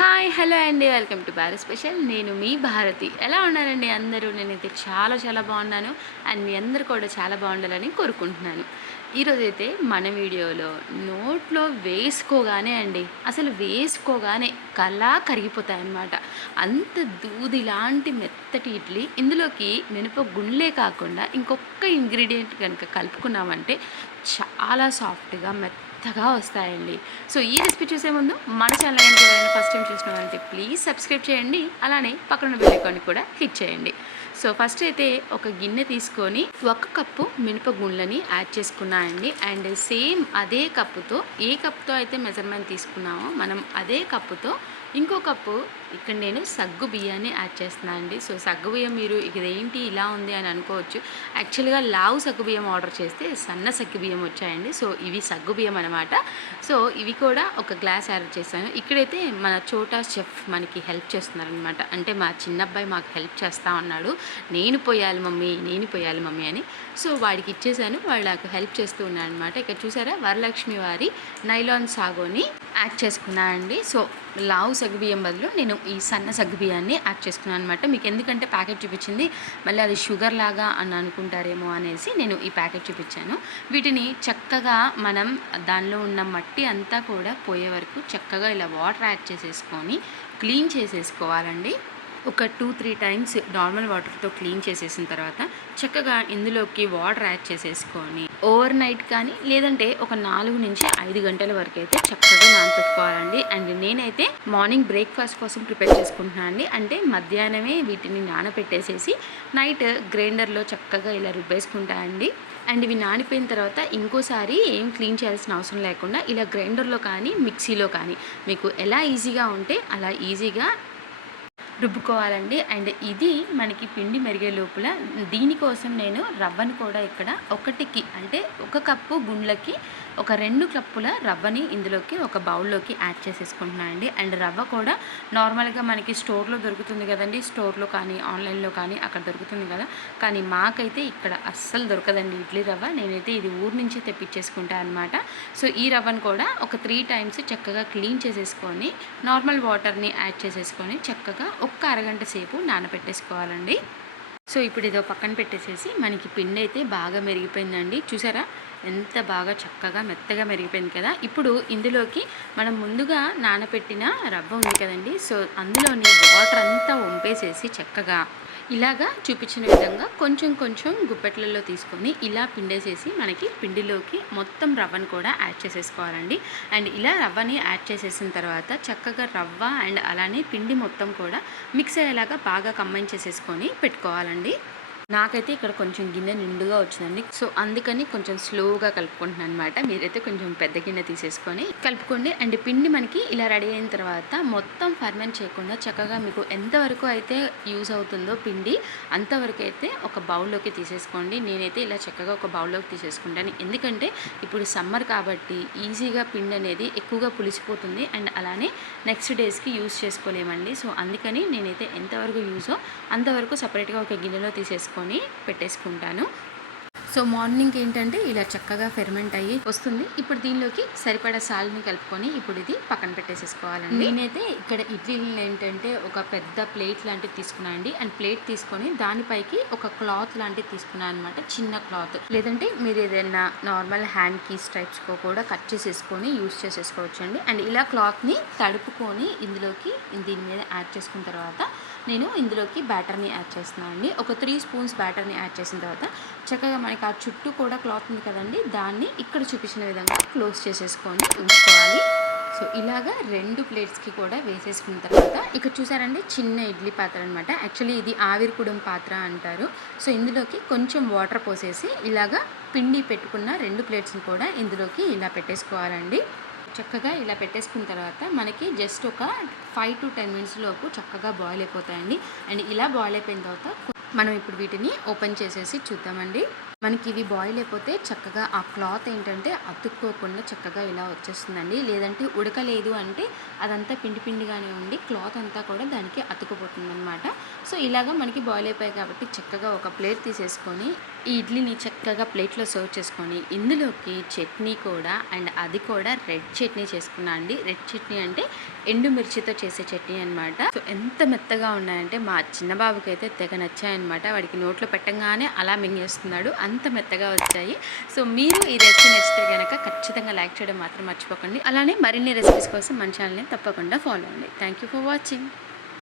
Hi hello అండి. Welcome to Bharat special. నేను మీ భారతి. ఎలా ఉన్నారండి అందరూ? నేనైతే చాలా చాలా బాగున్నాను. అండ్ మీ అందరు కూడా చాలా బాగుండాలని కోరుకుంటున్నాను. ఈరోజు అయితే మన వీడియోలో నోట్లో వేసుకోగానే అండి అసలు వేసుకోగానే కలా కరిగిపోతాయి అన్నమాట అంత దూది లాంటి మెత్తటి ఇడ్లీ. ఇందులోకి మినప గుండ్లే కాకుండా ఇంకొక ఇంగ్రీడియంట్ కనుక కలుపుకున్నామంటే చాలా సాఫ్ట్గా మెత్త మెత్తగా వస్తాయండి. సో ఈ రెసిపీ చూసే ముందు మన ఛానల్ కనుక ఎవరైనా ఫస్ట్ టైం చూసినామంటే ప్లీజ్ సబ్స్క్రైబ్ చేయండి. అలానే పక్కన బెల్ కూడా హిట్ చేయండి. సో ఫస్ట్ అయితే ఒక గిన్నె తీసుకొని ఒక కప్పు మినప గుండ్లని యాడ్ చేసుకున్నానండి అండ్ సేమ్ అదే కప్పుతో ఏ కప్తో అయితే మెజర్మెంట్ తీసుకున్నామో మనం అదే కప్పుతో ఇంకో కప్పు ఇక్కడ నేను సగ్గు బియ్యాన్ని యాడ్ చేస్తున్నాను అండి. సో సగ్గు బియ్యం మీరు ఇదేంటి ఇలా ఉంది అని అనుకోవచ్చు. యాక్చువల్గా లావు సగ్గు బియ్యం ఆర్డర్ చేస్తే సన్న సగ్గు బియ్యం వచ్చాయండి. సో ఇవి సగ్గు బియ్యం అనమాట సో ఇవి కూడా ఒక గ్లాస్ యాడ్ చేశాను. ఇక్కడైతే మన చోటా చెఫ్ మనకి హెల్ప్ చేస్తున్నారనమాట అంటే మా చిన్నబ్బాయి మాకు హెల్ప్ చేస్తా ఉన్నాడు. నేను పోయాలి మమ్మీ నేను పోయాలి మమ్మీ అని. సో వాడికి ఇచ్చేసాను వాడు నాకు హెల్ప్ చేస్తూ ఉన్నాడు అనమాట ఇక్కడ చూసారా? వరలక్ష్మి వారి నైలాన్ సాగోని యాడ్ చేసుకున్నాను అండి. సో లావు సగ్గుబియ్యం బదులు నేను ఈ సన్న సగ్గుబియ్యాన్ని యాడ్ చేసుకున్నాను అనమాట మీకు ఎందుకంటే ప్యాకెట్ చూపించింది మళ్ళీ అది షుగర్ లాగా అని అనుకుంటారేమో అనేసి నేను ఈ ప్యాకెట్ చూపించాను. వీటిని చక్కగా మనం దానిలో ఉన్న మట్టి అంతా కూడా పోయే వరకు చక్కగా ఇలా వాటర్ యాడ్ చేసేసుకొని క్లీన్ చేసేసుకోవాలండి. ఒక టూ త్రీ టైమ్స్ నార్మల్ వాటర్తో క్లీన్ చేసేసిన తర్వాత చక్కగా ఇందులోకి వాటర్ యాడ్ చేసేసుకొని ఓవర్ నైట్ కానీ లేదంటే ఒక నాలుగు నుంచి ఐదు గంటల వరకు అయితే చక్కగా నానపెట్టుకోవాలండి. అండ్ నేనైతే మార్నింగ్ బ్రేక్ఫాస్ట్ కోసం ప్రిపేర్ చేసుకుంటున్నాను అండి. అంటే మధ్యాహ్నమే వీటిని నానపెట్టేసేసి నైట్ గ్రైండర్లో చక్కగా ఇలా రుబ్బేసుకుంటా అండి. అండ్ ఇవి నానిపోయిన తర్వాత ఇంకోసారి ఏం క్లీన్ చేయాల్సిన అవసరం లేకుండా ఇలా గ్రైండర్లో కానీ మిక్సీలో కానీ మీకు ఎలా ఈజీగా ఉంటే అలా ఈజీగా రుబ్బుకోవాలండి. అండ్ ఇది మనకి పిండి మెరిగే లోపల దీనికోసం నేను రవ్వను కూడా ఇక్కడ ఒకటికి అంటే ఒక కప్పు గుండ్లకి ఒక రెండు కప్పుల రవ్వని ఇందులోకి ఒక బౌల్లోకి యాడ్ చేసేసుకుంటున్నాను అండి అండ్ రవ్వ కూడా నార్మల్గా మనకి స్టోర్లో దొరుకుతుంది కదండి. స్టోర్లో కానీ ఆన్లైన్లో కానీ అక్కడ దొరుకుతుంది కదా. కానీ మాకైతే ఇక్కడ అస్సలు దొరకదండి ఇడ్లీ రవ్వ. నేనైతే ఇది ఊరు నుంచి తెప్పించేసుకుంటా అనమాట సో ఈ రవ్వను కూడా ఒక త్రీ టైమ్స్ చక్కగా క్లీన్ చేసేసుకొని నార్మల్ వాటర్ని యాడ్ చేసేసుకొని చక్కగా ఒక్క అరగంట సేపు నానబెట్టేసుకోవాలండి సో ఇప్పుడు ఇదో పక్కన పెట్టేసేసి మనకి పిండి అయితే బాగా మెరిగిపోయిందండి. చూసారా? ఎంత బాగా చక్కగా మెత్తగా మెరిగిపోయింది కదా. ఇప్పుడు ఇందులోకి మనం ముందుగా నానబెట్టిన రవ్వ ఉంది కదండి. సో అందులోని వాటర్ అంతా వంపేసేసి చక్కగా ఇలాగా చూపించిన విధంగా కొంచెం కొంచెం గుప్పెట్లలో తీసుకొని ఇలా పిండేసేసి మనకి పిండిలోకి మొత్తం రవ్వను కూడా యాడ్ చేసేసుకోవాలండి. అండ్ ఇలా రవ్వని యాడ్ చేసేసిన తర్వాత చక్కగా రవ్వ అండ్ అలానే పిండి మొత్తం కూడా మిక్స్ అయ్యేలాగా బాగా కంబైన్ చేసేసుకొని పెట్టుకోవాలండి. నాకైతే ఇక్కడ కొంచెం గిన్నె నిండుగా వచ్చిందండి. సో అందుకని కొంచెం స్లోగా కలుపుకుంటున్నాను అనమాట మీరైతే కొంచెం పెద్ద గిన్నె తీసేసుకొని కలుపుకోండి. అండ్ పిండి మనకి ఇలా రెడీ అయిన తర్వాత మొత్తం ఫర్మెంట్ చేయకుండా చక్కగా మీకు ఎంతవరకు అయితే యూజ్ అవుతుందో పిండి అంతవరకు అయితే ఒక బౌల్లోకి తీసేసుకోండి. నేనైతే ఇలా చక్కగా ఒక బౌల్లోకి తీసేసుకుంటాను. ఎందుకంటే ఇప్పుడు సమ్మర్ కాబట్టి ఈజీగా పిండి అనేది ఎక్కువగా పులిసిపోతుంది. అండ్ అలానే నెక్స్ట్ డేస్కి యూజ్ చేసుకోలేమండి. సో అందుకని నేనైతే ఎంతవరకు యూజో అంతవరకు సపరేట్గా ఒక గిన్నెలో తీసేసుకొని పెట్టేసుకుంటాను. సో మార్నింగ్ ఏంటంటే ఇలా చక్కగా ఫెర్మెంట్ అయ్యి వస్తుంది. ఇప్పుడు దీనిలోకి సరిపడా సాల్ని కలుపుకొని ఇప్పుడు ఇది పక్కన పెట్టేసేసుకోవాలండి. నేనైతే ఇక్కడ ఇడ్లీ ఏంటంటే ఒక పెద్ద ప్లేట్ లాంటిది తీసుకున్నాను అండి. అండ్ ప్లేట్ తీసుకొని దానిపైకి ఒక క్లాత్ లాంటిది తీసుకున్నాను అనమాట చిన్న క్లాత్. లేదంటే మీరు ఏదైనా నార్మల్ హ్యాండ్ కీస్ టైప్స్కో కూడా కట్ చేసేసుకొని యూస్ చేసేసుకోవచ్చు అండి అండ్ ఇలా క్లాత్ని తడుపుకొని ఇందులోకి దీని మీద యాడ్ చేసుకున్న తర్వాత నేను ఇందులోకి బ్యాటర్ని యాడ్ చేస్తున్నాను అండి. ఒక త్రీ స్పూన్స్ బ్యాటర్ని యాడ్ చేసిన తర్వాత చక్కగా మనకి ఆ చుట్టూ కూడా క్లాత్ ఉంది కదండి దాన్ని ఇక్కడ చూపించిన విధంగా క్లోజ్ చేసేసుకొని ఉంచుకోవాలి. సో ఇలాగా రెండు ప్లేట్స్కి కూడా వేసేసుకున్న తర్వాత ఇక్కడ చూసారండి చిన్న ఇడ్లీ పాత్ర అనమాట యాక్చువల్లీ ఇది ఆవిరికుడం పాత్ర అంటారు. సో ఇందులోకి కొంచెం వాటర్ పోసేసి ఇలాగా పిండి పెట్టుకున్న రెండు ప్లేట్స్ని కూడా ఇందులోకి ఇలా పెట్టేసుకోవాలండి. చక్కగా ఇలా పెట్టేసుకున్న తర్వాత మనకి జస్ట్ ఒక ఫైవ్ టు టెన్ మినిట్స్ లోపు చక్కగా బాయిల్ అయిపోతాయండి. అండ్ ఇలా బాయిల్ అయిపోయిన తర్వాత మనం ఇప్పుడు వీటిని ఓపెన్ చేసేసి చూద్దామండి. మనకి ఇవి బాయిల్ అయిపోతే చక్కగా ఆ క్లాత్ ఏంటంటే అతుక్కోకుండా చక్కగా ఇలా వచ్చేస్తుందండి. లేదంటే ఉడకలేదు అంటే అదంతా పిండి పిండిగానే ఉండి క్లాత్ అంతా కూడా దానికి అతుకుపోతుంది అనమాట సో ఇలాగా మనకి బాయిల్ అయిపోయాయి కాబట్టి చక్కగా ఒక ప్లేట్ తీసేసుకొని ఈ ఇడ్లీని చక్కగా ప్లేట్లో సర్వ్ చేసుకొని ఇందులోకి చట్నీ కూడా అండ్ అది కూడా రెడ్ చట్నీ చేసుకున్నా అండి. రెడ్ చట్నీ అంటే ఎండుమిర్చితో చేసే చట్నీ అనమాట సో ఎంత మెత్తగా ఉన్నాయంటే మా చిన్న బాబుకి అయితే తెగ నచ్చాయన్నమాట. వాడికి నోట్లో పెట్టంగానే అలా మింగేస్తున్నాడు. అంత మెత్తగా వచ్చాయి. సో మీరు ఈ రెసిపీ నచ్చితే కనుక ఖచ్చితంగా లైక్ చేయడం మాత్రం మర్చిపోకండి. అలానే మరిన్ని రెసిపీస్ కోసం మన ఛానల్ని తప్పకుండా ఫాలో అండి థ్యాంక్ యూ ఫర్ వాచింగ్